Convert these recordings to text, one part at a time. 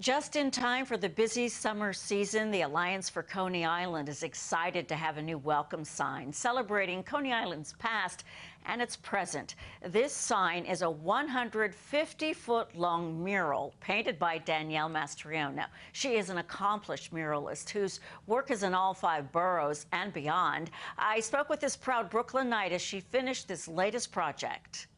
Just in time for the busy summer season, the Alliance for Coney Island is excited to have a new welcome sign celebrating Coney Island's past and its present. This sign is a 150-foot-long mural painted by Danielle Mastrion. Now, she is an accomplished muralist whose work is in all 5 boroughs and beyond. I spoke with this proud Brooklynite as she finished this latest project.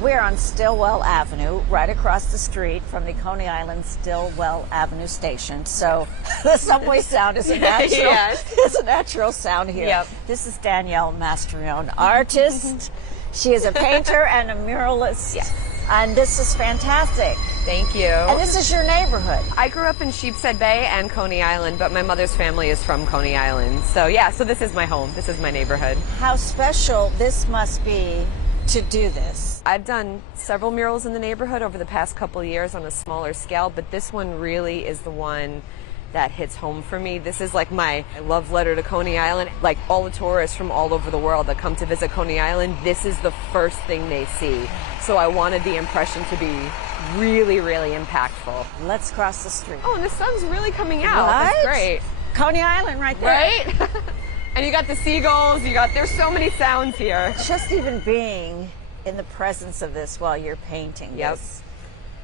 We're on Stillwell Avenue, right across the street from the Coney Island Stillwell Avenue station. So the subway sound is a natural, Yes. is a natural sound here. Yep. This is Danielle Mastrion, artist. She is a painter and a muralist. Yes. And this is fantastic. Thank you. And this is your neighborhood. I grew up in Sheepshead Bay and Coney Island, but my mother's family is from Coney Island. So yeah, so this is my home. This is my neighborhood. How special this must be to do this. I've done several murals in the neighborhood over the past couple of years on a smaller scale, but this one really is the one that hits home for me. This is like my love letter to Coney Island. Like all the tourists from all over the world that come to visit Coney Island, this is the first thing they see. So I wanted the impression to be really, really impactful. Let's cross the street. Oh, and the sun's really coming out. Right? That's great. Coney Island right there. Right? And you got the seagulls, there's so many sounds here. Just even being in the presence of this while you're painting this.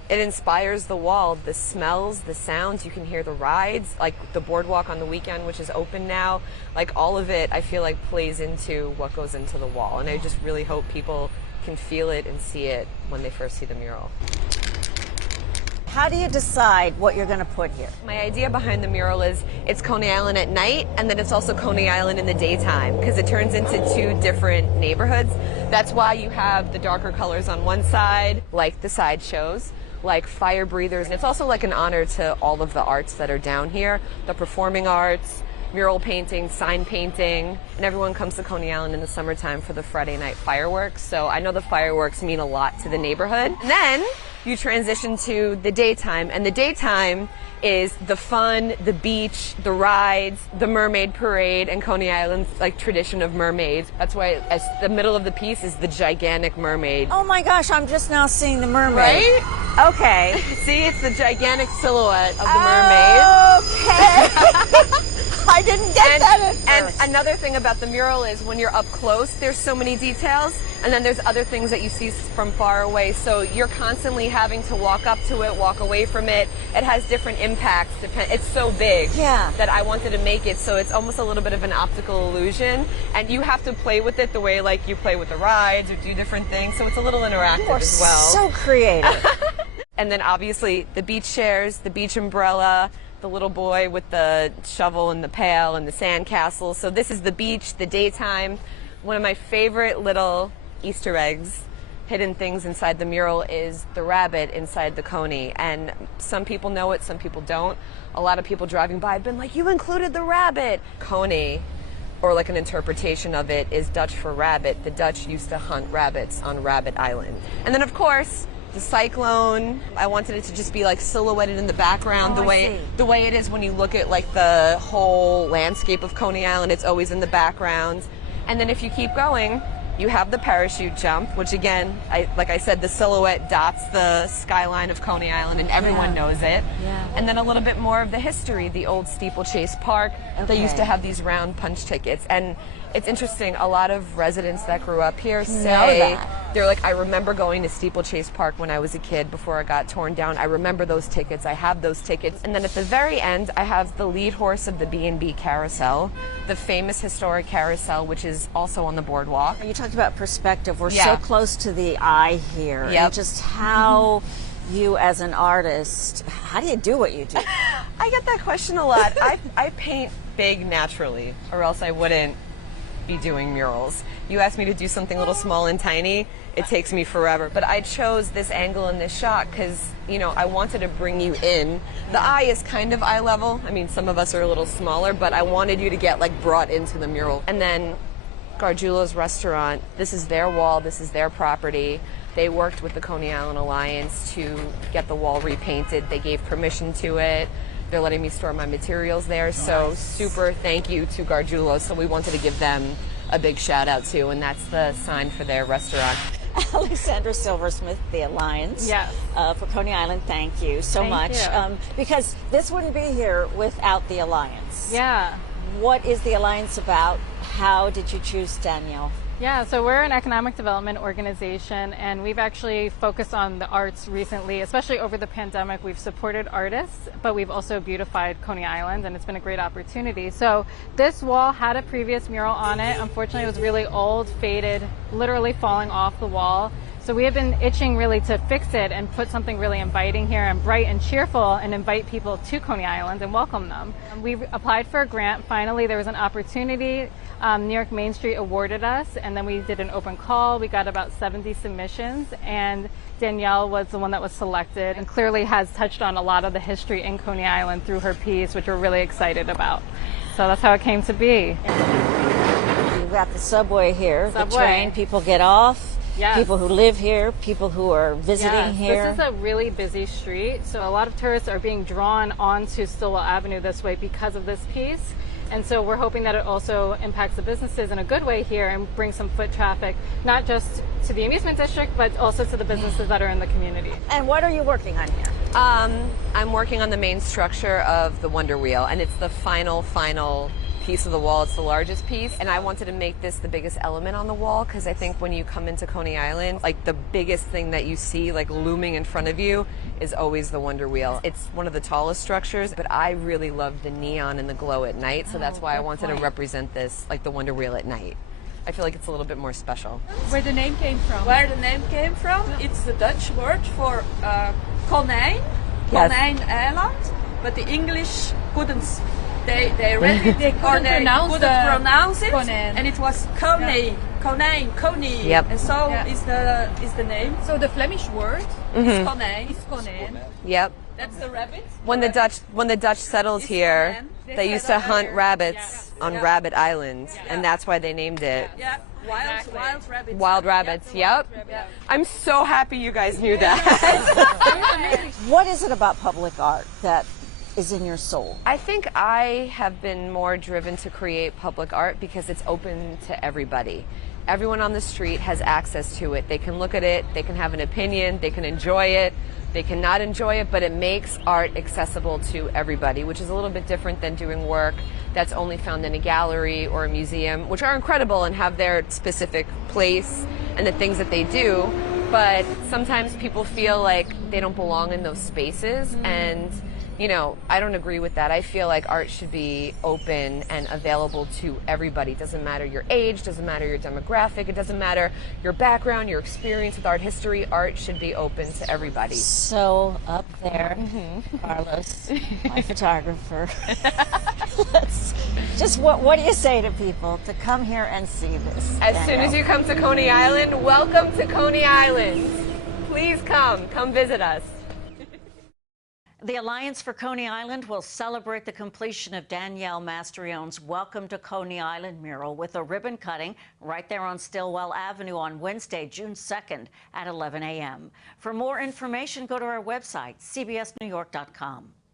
It inspires the wall, the smells, the sounds, you can hear the rides, like the boardwalk on the weekend, which is open now. Like all of it, I feel like plays into what goes into the wall. And I just really hope people can feel it and see it when they first see the mural. How do you decide what you're going to put here? My idea behind the mural is it's Coney Island at night, and then it's also Coney Island in the daytime, because it turns into 2 different neighborhoods. That's why you have the darker colors on one side, like the sideshows, like fire breathers. And it's also like an honor to all of the arts that are down here, the performing arts, mural painting, sign painting, and everyone comes to Coney Island in the summertime for the Friday night fireworks. So I know the fireworks mean a lot to the neighborhood. And then you transition to the daytime, and the daytime is the fun, the beach, the rides, the mermaid parade, and Coney Island's like tradition of mermaids. That's why the middle of the piece is the gigantic mermaid. Oh my gosh, I'm just now seeing the mermaid. Right? Okay. See, it's the gigantic silhouette of the mermaid. Okay. I didn't get that at first. And another thing about the mural is when you're up close, there's so many details, and then there's other things that you see from far away. So you're constantly having to walk up to it, walk away from it. It has different impacts. It's so big that I wanted to make it so it's almost a little bit of an optical illusion, and you have to play with it the way like you play with the rides or do different things. So it's a little interactive as well. So creative. And then obviously the beach chairs, the beach umbrella, the little boy with the shovel and the pail and the sandcastle. So this is the beach, the daytime. One of my favorite little Easter eggs, hidden things inside the mural, is the rabbit inside the Coney. And some people know it, some people don't. A lot of people driving by have been like, you included the rabbit. Coney, or like an interpretation of it, is Dutch for rabbit. The Dutch used to hunt rabbits on Rabbit Island. And then of course, the cyclone. I wanted it to just be like silhouetted in the background, the way it is when you look at like the whole landscape of Coney Island. It's always in the background. And then if you keep going, you have the parachute jump, which again, like I said, the silhouette dots the skyline of Coney Island, and everyone knows it. Yeah. And then a little bit more of the history, the old Steeplechase Park. They used to have these round punch tickets. And it's interesting, a lot of residents that grew up here say, they're like, I remember going to Steeplechase Park when I was a kid before it got torn down. I remember those tickets, I have those tickets. And then at the very end, I have the lead horse of the B&B carousel, the famous historic carousel, which is also on the boardwalk. You talked about perspective. We're so close to the eye here. Yep. And just how you as an artist, how do you do what you do? I get that question a lot. I paint big naturally, or else I wouldn't be doing murals. You ask me to do something a little small and tiny, it takes me forever. But I chose this angle and this shot because, you know, I wanted to bring you in. The eye is kind of eye level. I mean, some of us are a little smaller, but I wanted you to get like brought into the mural. And then Gargiulo's restaurant, this is their wall, this is their property. They worked with the Coney Island Alliance to get the wall repainted. They gave permission to it. They're letting me store my materials there. So super thank you to Gargiulo. So we wanted to give them a big shout out too, and that's the sign for their restaurant. Alexandra Silversmith, the Alliance for Coney Island, thank you so much. Because this wouldn't be here without the Alliance. Yeah. What is the Alliance about? How did you choose Danielle? Yeah, so we're an economic development organization, and we've actually focused on the arts recently, especially over the pandemic. We've supported artists, but we've also beautified Coney Island, and it's been a great opportunity. So this wall had a previous mural on it. Unfortunately, it was really old, faded, literally falling off the wall. So we have been itching really to fix it and put something really inviting here and bright and cheerful and invite people to Coney Island and welcome them. We applied for a grant. Finally, there was an opportunity. New York Main Street awarded us, and then we did an open call. We got about 70 submissions, and Danielle was the one that was selected and clearly has touched on a lot of the history in Coney Island through her piece, which we're really excited about. So that's how it came to be. You've got the subway here, the train, people get off. Yes. People who live here, people who are visiting here. This is a really busy street, so a lot of tourists are being drawn onto Stillwell Avenue this way because of this piece. And so we're hoping that it also impacts the businesses in a good way here and brings some foot traffic, not just to the amusement district, but also to the businesses that are in the community. And what are you working on here? I'm working on the main structure of the Wonder Wheel, and it's the final piece of the wall. It's the largest piece, and I wanted to make this the biggest element on the wall because I think when you come into Coney Island, like the biggest thing that you see like looming in front of you is always the Wonder Wheel. It's one of the tallest structures, but I really love the neon and the glow at night, so that's why I wanted to represent this like the Wonder Wheel at night. I feel like it's a little bit more special. Where the name came from? Where the name came from? It's the Dutch word for konijn, Konijn Island, but the English couldn't. They read it, couldn't pronounce it, and it was Coney, Coney. Yep. And so is the name. So the Flemish word is konijn. Yep. That's the rabbit. When the Dutch settled here, they used to hunt rabbits on Rabbit Island, and that's why they named it. Yeah. Wild rabbits. Wild rabbits, yep. I'm so happy you guys knew that. What is it about public art that is in your soul? I think I have been more driven to create public art because it's open to everybody. Everyone on the street has access to it. They can look at it, they can have an opinion, they can enjoy it, they can not enjoy it, but it makes art accessible to everybody, which is a little bit different than doing work that's only found in a gallery or a museum, which are incredible and have their specific place and the things that they do, but sometimes people feel like they don't belong in those spaces, and you know, I don't agree with that. I feel like art should be open and available to everybody. It doesn't matter your age, doesn't matter your demographic, it doesn't matter your background, your experience with art history. Art should be open to everybody. So up there, Carlos, my photographer. What do you say to people to come here and see this? As soon as you come to Coney Island, welcome to Coney Island. Please come visit us. The Alliance for Coney Island will celebrate the completion of Danielle Mastrion's Welcome to Coney Island mural with a ribbon cutting right there on Stillwell Avenue on Wednesday, June 2nd at 11 a.m. For more information, go to our website, cbsnewyork.com.